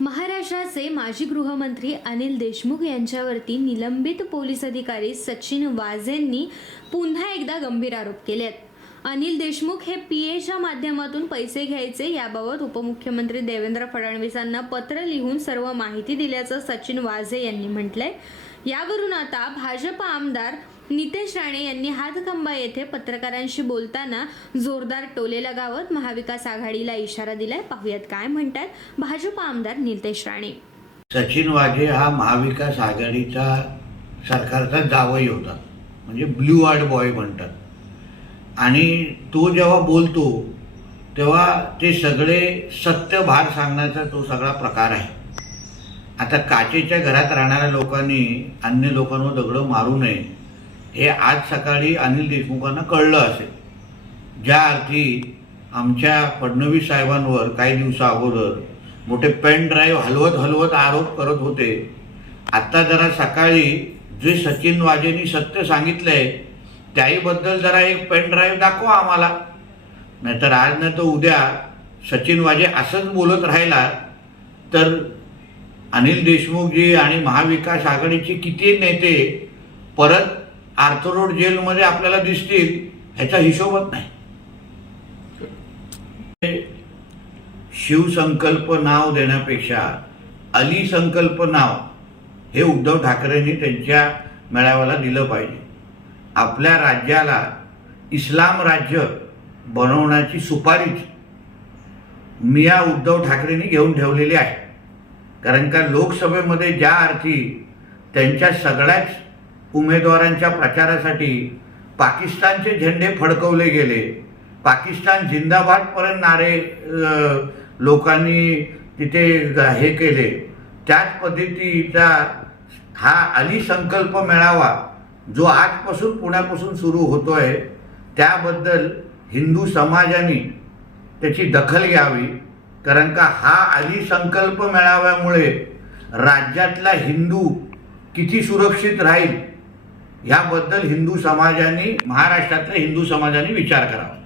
महाराष्ट्राचे माजी गृहमंत्री अनिल देशमुख यांच्यावरती निलंबित पोलीस अधिकारी सचिन वाझेंनी पुन्हा एकदा गंभीर आरोप केले आहेत अनिल देशमुख हे पी एच्या माध्यमातून पैसे घ्यायचे याबाबत उपमुख्यमंत्री देवेंद्र फडणवीसांना पत्र लिहून सर्व माहिती दिल्याचं सचिन वाझे यांनी म्हटलंय. यावरून आता भाजप आमदार नितेश राणे यांनी हातखंबा येथे पत्रकारांशी बोलताना जोरदार टोले लगावत महाविकास आघाडीला इशारा दिलाय. पाहुयात काय म्हणतात भाजप आमदार नितेश राणे. सचिन वाजे हा महाविकास आघाडीचा सरकारचा जावई होता. म्हणजे ब्ल्यू आर्ड बॉय म्हणतात. आणि तो जेव्हा बोलतो तेव्हा ते सगळे सत्य भार सांगण्याचा तो सगळा प्रकार आहे. आता काचेच्या घरात राहणाऱ्या लोकांनी अन्य लोकांवर दगडं मारू नये. हे आज सकाळी अनिल देशमुखांना कळलं असेल. ज्या अर्थी आमच्या फडणवीस साहेबांवर काही दिवसा अगोदर मोठे पेन ड्राईव्ह हलवत हलवत आरोप करत होते. आत्ता जरा सकाळी जे सचिन वाजेनी सत्य सांगितलंय त्याहीबद्दल जरा एक पेन ड्राईव्ह दाखवा आम्हाला. नाहीतर आज नाही तर उद्या सचिन वाजे असंच बोलत राहिला तर अनिल देशमुखजी आणि महाविकास आघाडीचे किती नेते परत आर्थरोड जेलमध्ये आपल्याला दिसतील ह्याचा हिशोबच नाही. शिवसंकल्प नाव देण्यापेक्षा अली संकल्प नाव हे उद्धव ठाकरेंनी त्यांच्या मेळाव्याला दिलं पाहिजे. आपल्या राज्याला इस्लाम राज्य बनवण्याची सुपारीच मिया उद्धव ठाकरेंनी घेऊन ठेवलेली आहे. कारण का लोकसभेमध्ये ज्या अर्थी त्यांच्या सगळ्याच उमेदवारांच्या प्रचारासाठी पाकिस्तानचे झेंडे फडकवले गेले. पाकिस्तान जिंदाबादपर्यंत नारे लोकांनी तिथे ग- हे केले. त्याच पद्धतीचा हा अली संकल्प मेळावा जो आजपासून पुण्यापासून सुरू होतो आहे त्याबद्दल हिंदू समाजाने त्याची दखल घ्यावी. कारण का हा अली संकल्प मेळाव्यामुळे राज्यातला हिंदू किती सुरक्षित राहील? याबद्दल हिंदू समाजाने महाराष्ट्रातल्या हिंदू समाजाने विचार करावा.